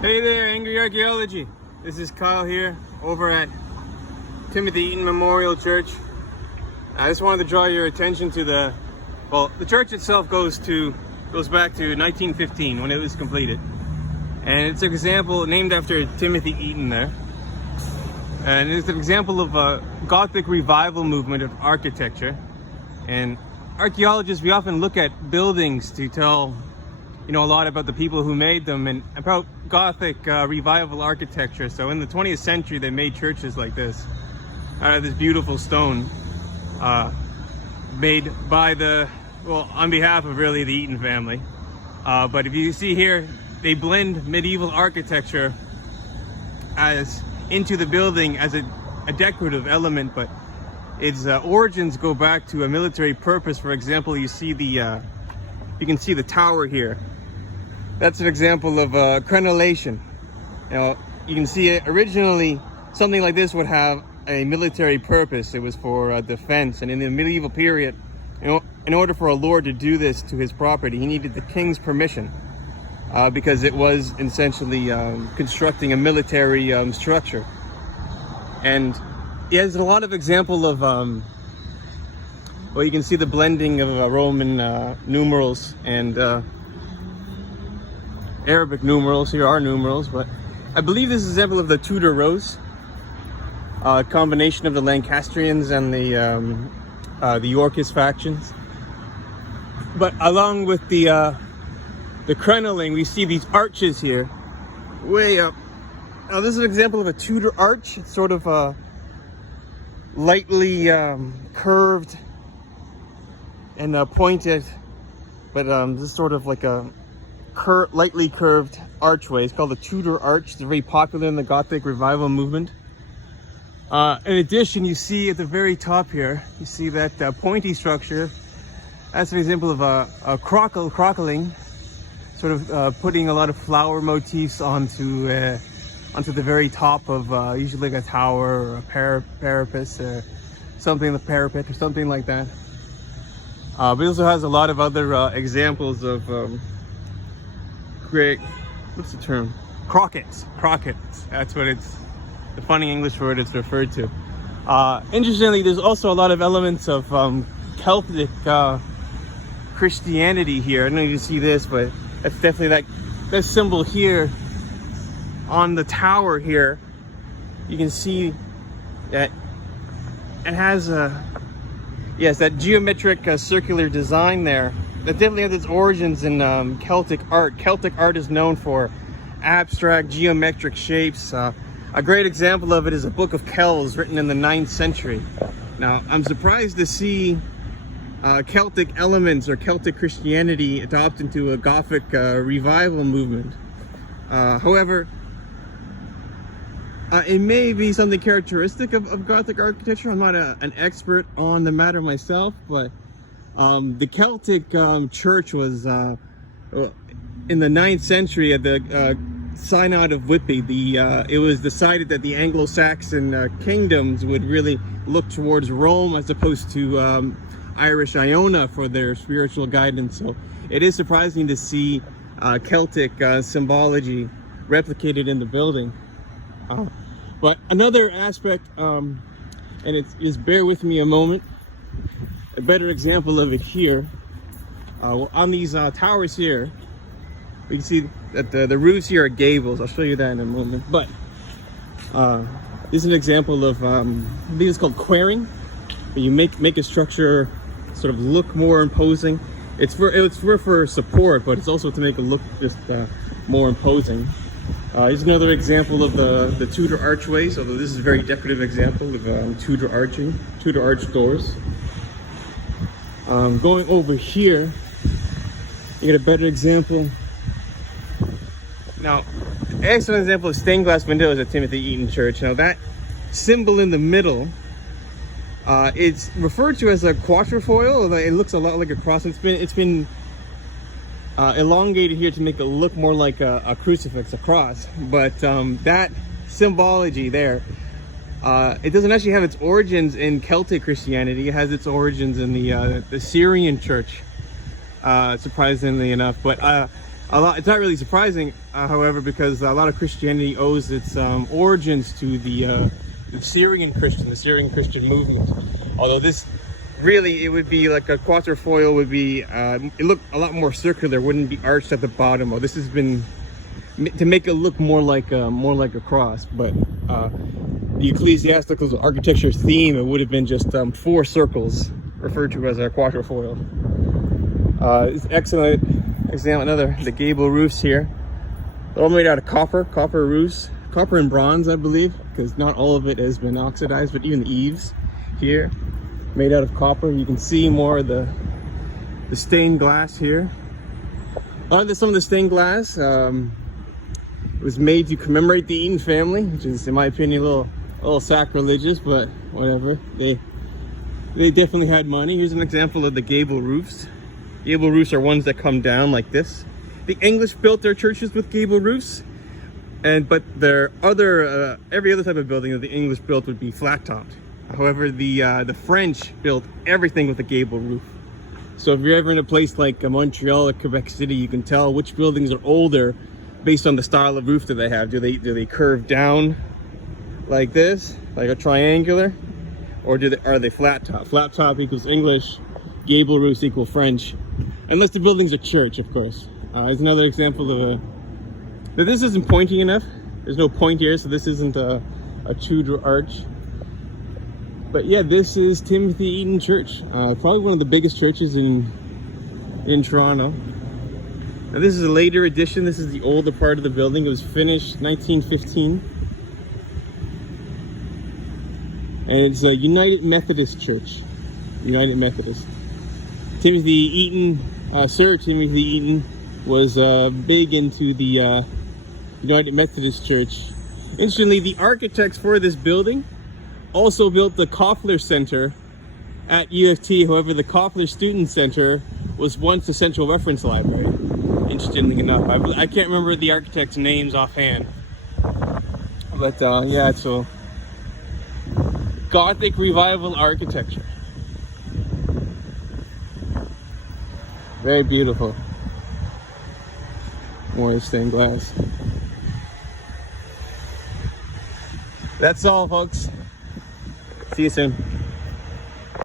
Hey there, Angry Archaeology. This is Kyle here over at Eaton Memorial Church. I just wanted to draw your attention to the church itself goes back to 1915 when it was completed. And it's an example named after Timothy Eaton there. And it's an example of a Gothic Revival movement of architecture. And archaeologists, we often look at buildings to tell a lot about the people who made them and about Gothic Revival architecture. So in the 20th century, they made churches like this out of this beautiful stone, made by on behalf of really the Eaton family. But if you see here, they blend medieval architecture into the building as a decorative element, but its origins go back to a military purpose. For example, you can see the tower here. That's an example of crenellation. You can see it originally, something like this would have a military purpose. It was for defense, and in the medieval period, in order for a lord to do this to his property, he needed the king's permission, because it was essentially constructing a military structure. And there's a lot of example of you can see the blending of Roman numerals and Arabic numerals. Here are numerals, but I believe this is an example of the Tudor rose, a combination of the Lancastrians and the Yorkist factions. But along with the crenelling, we see these arches here, way up. Now this is an example of a Tudor arch. It's sort of lightly curved and pointed, but this is sort of like a lightly curved archway. It's called the Tudor arch. It's very popular in the Gothic Revival movement. In addition, you see at the very top here, you see that pointy structure. That's an example of a crockling, sort of putting a lot of flower motifs onto the very top of usually like a tower or a parapet or something, the parapet or something like that. But it also has a lot of other examples of what's the term? Crockets. That's what the funny English word it's referred to. Interestingly, there's also a lot of elements of Celtic Christianity here. I don't know if you see this, but that's definitely that symbol here on the tower here. You can see that it has that geometric circular design there. That definitely has its origins in Celtic art. Celtic art is known for abstract geometric shapes. A great example of it is a Book of Kells written in the 9th century. Now, I'm surprised to see Celtic elements or Celtic Christianity adopt into a Gothic revival movement. However, it may be something characteristic of Gothic architecture. I'm not an expert on the matter myself, but the Celtic church was in the 9th century at the Synod of Whitby. It was decided that the Anglo-Saxon kingdoms would really look towards Rome as opposed to Irish Iona for their spiritual guidance. So it is surprising to see Celtic symbology replicated in the building. But another aspect, and it's bear with me a moment, a better example of it here, on these towers here, you can see that the roofs here are gables. I'll show you that in a moment. But this is an example of, I believe it's called queering, where you make a structure sort of look more imposing. It's for support, but it's also to make it look just more imposing. Here's another example of the Tudor archways, although this is a very decorative example of Tudor arch doors. Going over here, you get a better example. Now, an excellent example of stained glass windows at Timothy Eaton Church. Now, that symbol in the middle, it's referred to as a quatrefoil. It looks a lot like a cross. It's been elongated here to make it look more like a crucifix, a cross. But that symbology there, it doesn't actually have its origins in Celtic Christianity. It has its origins in the Syrian church, surprisingly enough. But It's not really surprising, however, because a lot of Christianity owes its origins to the Syrian Christian movement. Although this really, it would be like a quatrefoil would be, it looked a lot more circular, wouldn't be arched at the bottom. Well, this has been to make it look more like a cross, but the ecclesiastical architecture theme, it would have been just 4 circles referred to as a quatrefoil. It's excellent example. The gable roofs here, they're all made out of copper roofs, copper and bronze, I believe, because not all of it has been oxidized, but even the eaves here made out of copper. You can see more of the stained glass here. Some of the stained glass was made to commemorate the Eaton family, which is, in my opinion, a little sacrilegious, but whatever. They definitely had money. Here's an example of the gable roofs. Gable roofs are ones that come down like this. The English built their churches with gable roofs, but their every other type of building that the English built would be flat topped. However, the French built everything with a gable roof. So if you're ever in a place like Montreal or Quebec City, you can tell which buildings are older based on the style of roof that they have. Do they curve down like this, like a triangular, or are they flat top? Flat top equals English, gable roofs equal French, unless the building's a church, of course. Here's another example of this isn't pointy enough. There's no point here, so this isn't a Tudor arch. But yeah, this is Timothy Eaton Church, probably one of the biggest churches in Toronto. Now this is a later addition. This is the older part of the building. It was finished 1915. And it's a United Methodist Church. United Methodist. Timothy Eaton, Sir Timothy Eaton, was big into the United Methodist Church. Interestingly, the architects for this building also built the Koffler Center at U of T. However, the Koffler Student Center was once the Central Reference Library, interestingly enough. I can't remember the architects' names offhand. But yeah, so Gothic Revival architecture. Very beautiful. More stained glass. That's all, folks. See you soon.